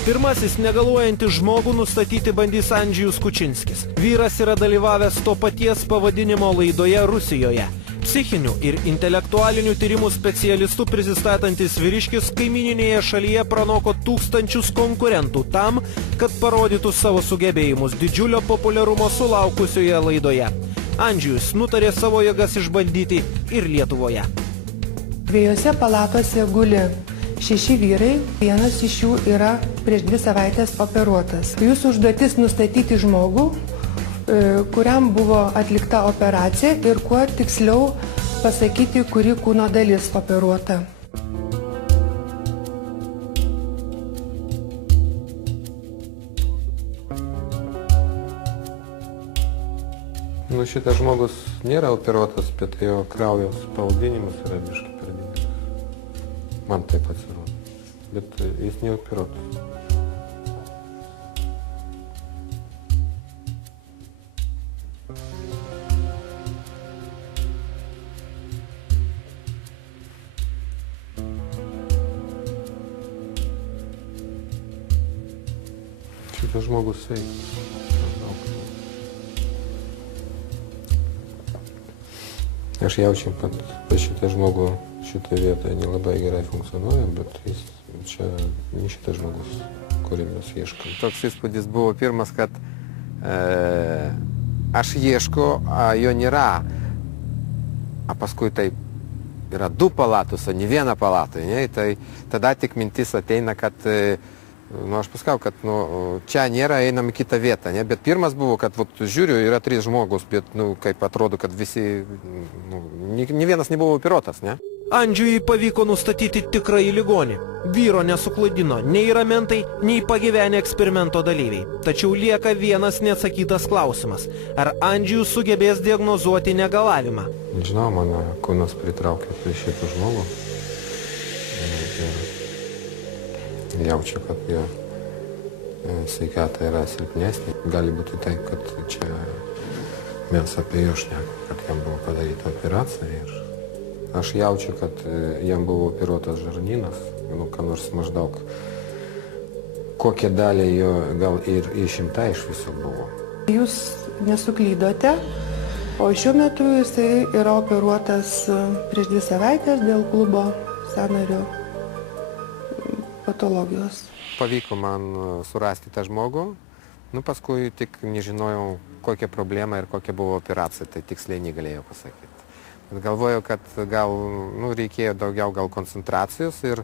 Pirmasis negaluojantį žmogų nustatyti bandys Andžejus Kučinskis. Vyras yra dalyvavęs to paties pavadinimo laidoje Rusijoje. Psichinių ir intelektualinių tyrimų specialistų prisistatantis vyriškis kaimyninėje šalyje pranoko tūkstančius konkurentų tam, kad parodytų savo sugebėjimus didžiulio populiarumo sulaukusioje laidoje. Andžejus nutarė savo jėgas išbandyti ir Lietuvoje. Dviejose palatose guli 6 vyrai, vienas iš jų yra prieš 2 savaitės operuotas. Jūsų užduotis nustatyti žmogų, kuriam buvo atlikta operacija ir kuo tiksliau pasakyti, kuri kūno dalis operuota. Šitas žmogus nėra operuotas, bet jo kraujo spaudinimas yra biškai per didelis. Man taip atsirodo, bet jis neoperuotas. Šitas žmogus sveikas. Aš jaučiu, kad šitas žmogus šitoje vietoje nelabai gerai funkcionuoja, bet jis čia ne šitas žmogus, kurį mes ieškome. Toks įspūdis buvo pirmas, kad aš ieško, jo nėra, a paskui tai yra 2 palatos, o ne 1 palata. Tai tada tik mintis ateina, kad aš paskau, kad čia nėra, einam į kitą vietą. Bet pirmas buvo, kad žiūriu, yra 3 žmogus, bet kaip atrodo, kad visi, ne vienas nebuvo operuotas. Andžejui pavyko nustatyti tikrąjį ligonį. Vyro nesuklaidino nei ramentai, nei pagyvenę eksperimento dalyviai. Tačiau lieka vienas neatsakytas klausimas. Ar Andžejus sugebės diagnozuoti negalavimą? Nežinau, mano kūnas pritraukė prie šito žmogų. Jaučiu, kad jo sveikata yra silpnesnė. Gali būti taip, kad čia mes apie jo šnekam, kad jam buvo padaryta operacija. Ir aš jaučiu, kad jam buvo operuotas žarnynas, ką nors maždaug kokią dalį jo gal ir išimta iš viso buvo. Jūs nesuklydote, o šiuo metu jisai yra operuotas prieš 2 savaitės dėl klubo sąnario patologijos. Pavyko man surasti tą žmogų, paskui tik nežinojau, kokia problema ir kokia buvo operacija, tai tiksliai negalėjau pasakyti. Bet galvojau, kad gal reikėjo daugiau gal koncentracijos ir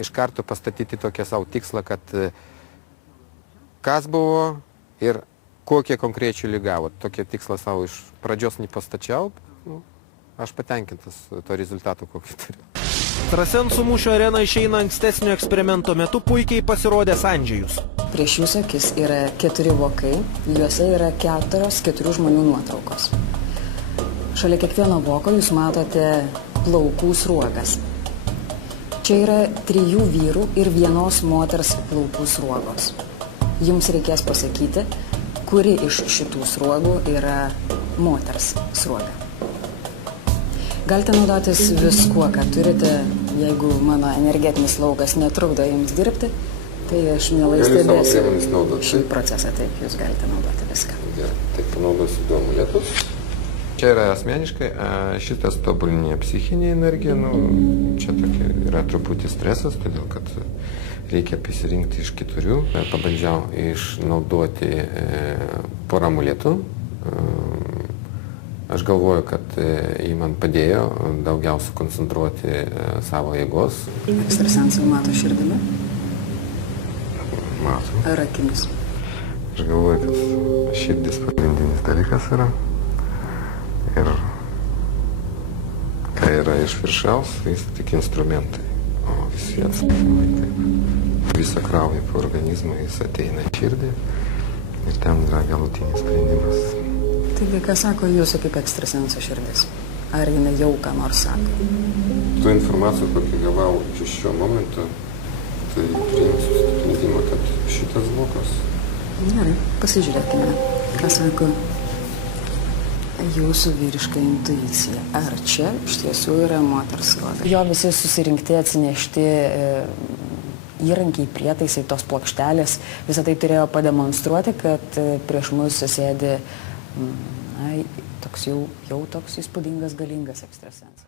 iš karto pastatyti tokią savo tikslą, kad kas buvo ir kokie konkrečiai lygavo. Tokie tikslą savo iš pradžios nepastačiau, aš patenkintas to rezultato, kokį turiu. Ekstrasensų mūšio arena išeina ankstesnio eksperimento metu puikiai pasirodęs Andžejus. Prieš jūsų akis yra 4 vokai, juose yra 4 žmonių nuotraukos. Šalia kiekvieno voko jūs matote plaukų sruogas. Čia yra 3 vyrų ir 1 moters plaukų sruogos. Jums reikės pasakyti, kuri iš šitų sruogų yra moters sruoga. Galite naudotis viskuo, ką turite. Jeigu mano energetinis laukas netrukdo jums dirbti, tai aš mielai stebėsiu šį procesą. Taip, jūs galite naudoti viską. Taip, panaudosiu 2 amuletus. Čia yra asmeniškai, šitas tobulinė psichinė energija, čia tokia yra truputį stresas, todėl kad reikia pasirinkti iš 4. Pabandžiau išnaudoti porą amuletų. Aš galvoju, kad jį man padėjo daugiau sukoncentruoti savo jėgos. Ekstrasensai mato širdimi? Mato. Ar akimis? Aš galvoju, kad širdis pagrindinis dalykas yra. Ir kai yra iš viršaus, jis tik instrumentai. O visi atsakymai taip. Visą kraują po organizmą jis ateina į širdį. Ir ten yra galutinis sprendimas. Taigi, ką sako jūsų kaip ekstrasenso širdis? Ar jinai jau ką nors sako? Tu informaciją, kokią gavau iki šio momento, tai priimsiu sprendimą, kad šitas vokas. Gerai, pasižiūrėkime, ką sako jūsų vyriška intuicija. Ar čia iš tiesų yra moters sruoga? Jo visi susirinkti atsinešti įrankiai, prietaisai, tos plokštelės, visą tai turėjo pademonstruoti, kad prieš mus sėdi toks jau toks įspūdingas, galingas ekstrasensas.